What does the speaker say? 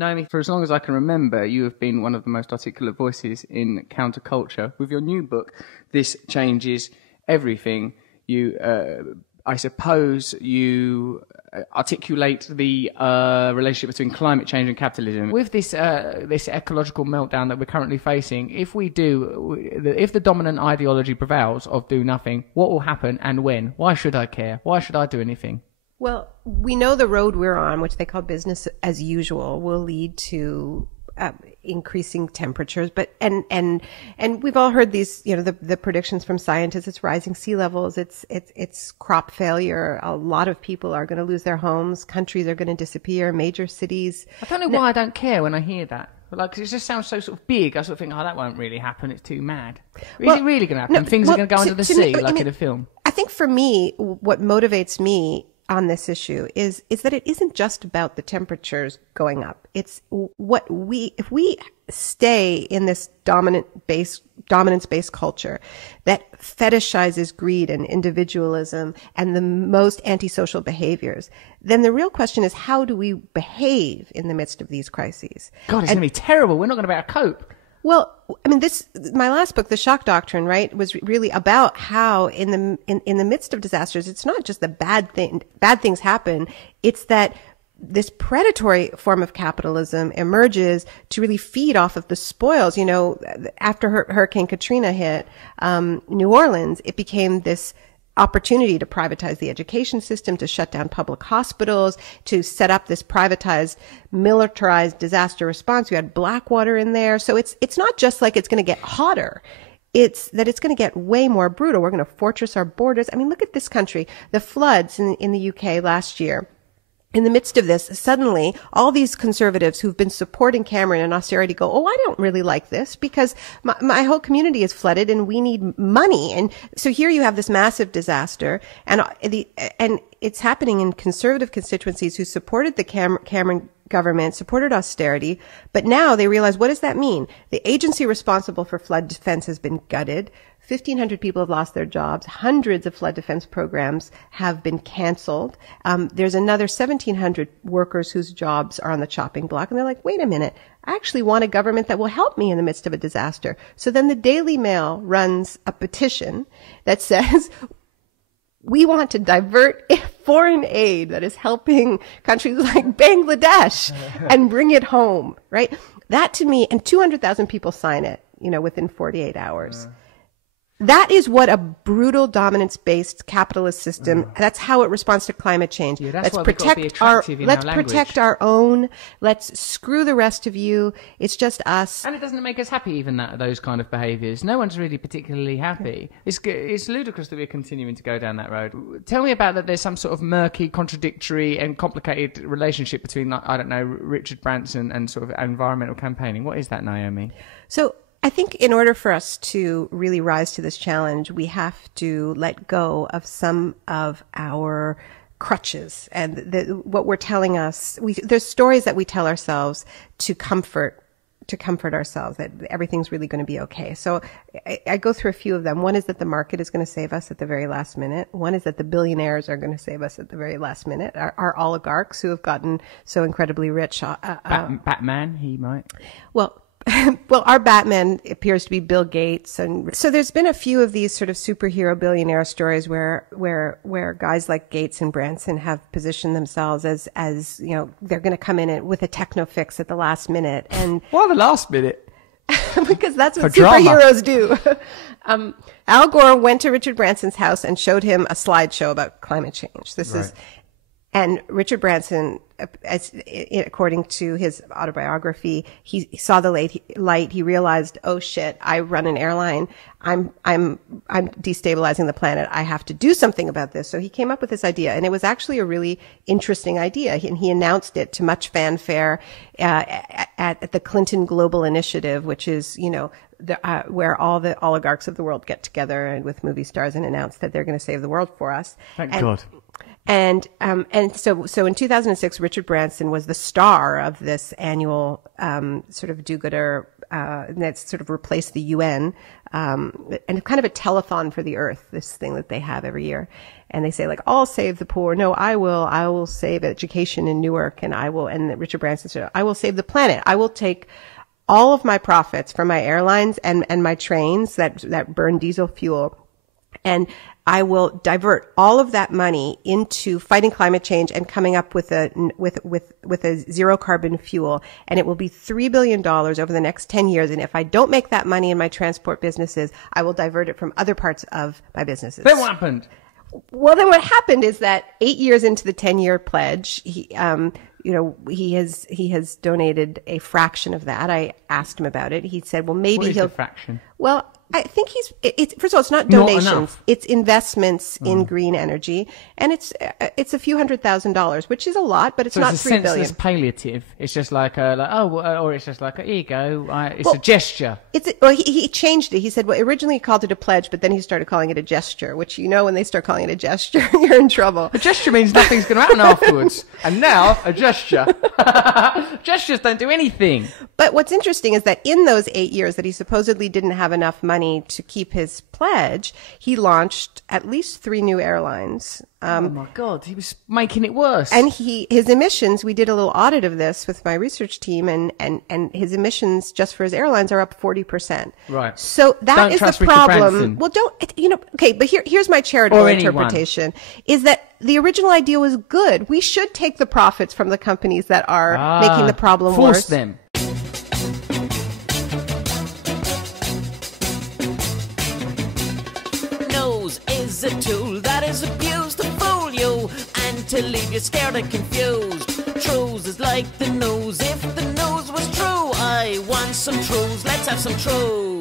Naomi, for as long as I can remember, you have been one of the most articulate voices in counterculture. With your new book, This Changes Everything, you, I suppose, you articulate the relationship between climate change and capitalism. With this ecological meltdown that we're currently facing, if the dominant ideology prevails of do nothing, what will happen and when? Why should I care? Why should I do anything? Well, we know the road we're on, which they call business as usual, will lead to increasing temperatures, but and we've all heard these, the predictions from scientists. It's rising sea levels. It's crop failure. A lot of people are going to lose their homes. Countries are going to disappear. Major cities. I don't know why I don't care when I hear that. Like, it just sounds so sort of big. I sort of think, that won't really happen. It's too mad. Is it really going to happen? No, Things are going to go under the sea, in a film. I think for me, what motivates me on this issue is that it isn't just about the temperatures going up. It's if we stay in this dominance-based culture that fetishizes greed and individualism and the most antisocial behaviors, then the real question is, how do we behave in the midst of these crises? God, it's going to be terrible. We're not going to be able to cope. Well, I mean, my last book, The Shock Doctrine, right, was really about how in the midst of disasters, it's not just the bad things happen. It's that this predatory form of capitalism emerges to really feed off of the spoils. After Hurricane Katrina hit New Orleans, it became this opportunity to privatize the education system, to shut down public hospitals, to set up this privatized, militarized disaster response. You had Blackwater in there. So it's not just like it's going to get hotter. It's that it's going to get way more brutal. We're going to fortress our borders. I mean, look at this country. The floods in the UK last year. In the midst of this, suddenly, all these conservatives who've been supporting Cameron and austerity go, I don't really like this because my whole community is flooded and we need money. And so here you have this massive disaster, and it's happening in conservative constituencies who supported the Cameron government, supported austerity, but now they realize, what does that mean? The agency responsible for flood defense has been gutted. 1,500 people have lost their jobs. Hundreds of flood defense programs have been canceled. There's another 1,700 workers whose jobs are on the chopping block. And they're like, wait a minute, I actually want a government that will help me in the midst of a disaster. So then the Daily Mail runs a petition that says, we want to divert foreign aid that is helping countries like Bangladesh and bring it home, right? That to me, and 200,000 people sign it, within 48 hours. That is what a brutal dominance-based capitalist system, that's how it responds to climate change. Yeah, let's protect our own. Let's screw the rest of you. It's just us. And it doesn't make us happy, even those kind of behaviours. No one's really particularly happy. It's ludicrous that we're continuing to go down that road. Tell me about that. There's some sort of murky, contradictory and complicated relationship between, I don't know, Richard Branson and sort of environmental campaigning. What is that, Naomi? So I think in order for us to really rise to this challenge, we have to let go of some of our crutches. And what we're telling us, there's stories that we tell ourselves to comfort ourselves, that everything's really going to be okay. So I go through a few of them. One is that the market is going to save us at the very last minute. One is that the billionaires are going to save us at the very last minute. Our oligarchs who have gotten so incredibly rich. Batman, he might. Well, our Batman appears to be Bill Gates. And so there's been a few of these sort of superhero billionaire stories where guys like Gates and Branson have positioned themselves as they're going to come in with a techno fix at the last minute. And why the last minute? Because that's what superheroes do. Al Gore went to Richard Branson's house and showed him a slideshow about climate change. And Richard Branson, according to his autobiography, he saw the light. He realized, oh shit, I run an airline. I'm destabilizing the planet. I have to do something about this. So he came up with this idea, and it was actually a really interesting idea. And he announced it to much fanfare at the Clinton Global Initiative, which is, where all the oligarchs of the world get together and with movie stars and announce that they're going to save the world for us. Thank God. And so in 2006, Richard Branson was the star of this annual, sort of do-gooder, that sort of replaced the UN, and kind of a telethon for the earth, this thing that they have every year. And they say, like, I'll save the poor. No, I will save education in Newark, and and Richard Branson said, I will save the planet. I will take all of my profits from my airlines and my trains that burn diesel fuel, and I will divert all of that money into fighting climate change and coming up with a zero carbon fuel. And it will be $3 billion over the next 10 years. And if I don't make that money in my transport businesses, I will divert it from other parts of my businesses. Then what happened? Well, then what happened is that 8 years into the 10-year pledge, he has donated a fraction of that. I asked him about it. He said, well, maybe What is the fraction? Well, I think first of all, it's not Not donations. enough. It's investments in green energy. And it's a few $100,000, which is a lot, but it's not it's a $3 billion. senseless palliative. It's just like or it's just like here you go. It's a gesture. He changed it. He said, well, originally he called it a pledge, but then he started calling it a gesture, which, when they start calling it a gesture, you're in trouble. A gesture means nothing's going to happen afterwards. And now, a gesture. Gestures don't do anything. But what's interesting is that in those 8 years that he supposedly didn't have enough money to keep his pledge, he launched at least 3 new airlines. Oh my God, he was making it worse. And his emissions, we did a little audit of this with my research team, and his emissions just for his airlines are up 40%. Right. So that is the problem. Well, okay, but here's my charitable interpretation, is that the original idea was good. We should take the profits from the companies that are making the problem worse. Force them. Is a tool that is abused to fool you and to leave you scared and confused. Trews is like the news. If the news was true, I want some Trews. Let's have some Trews.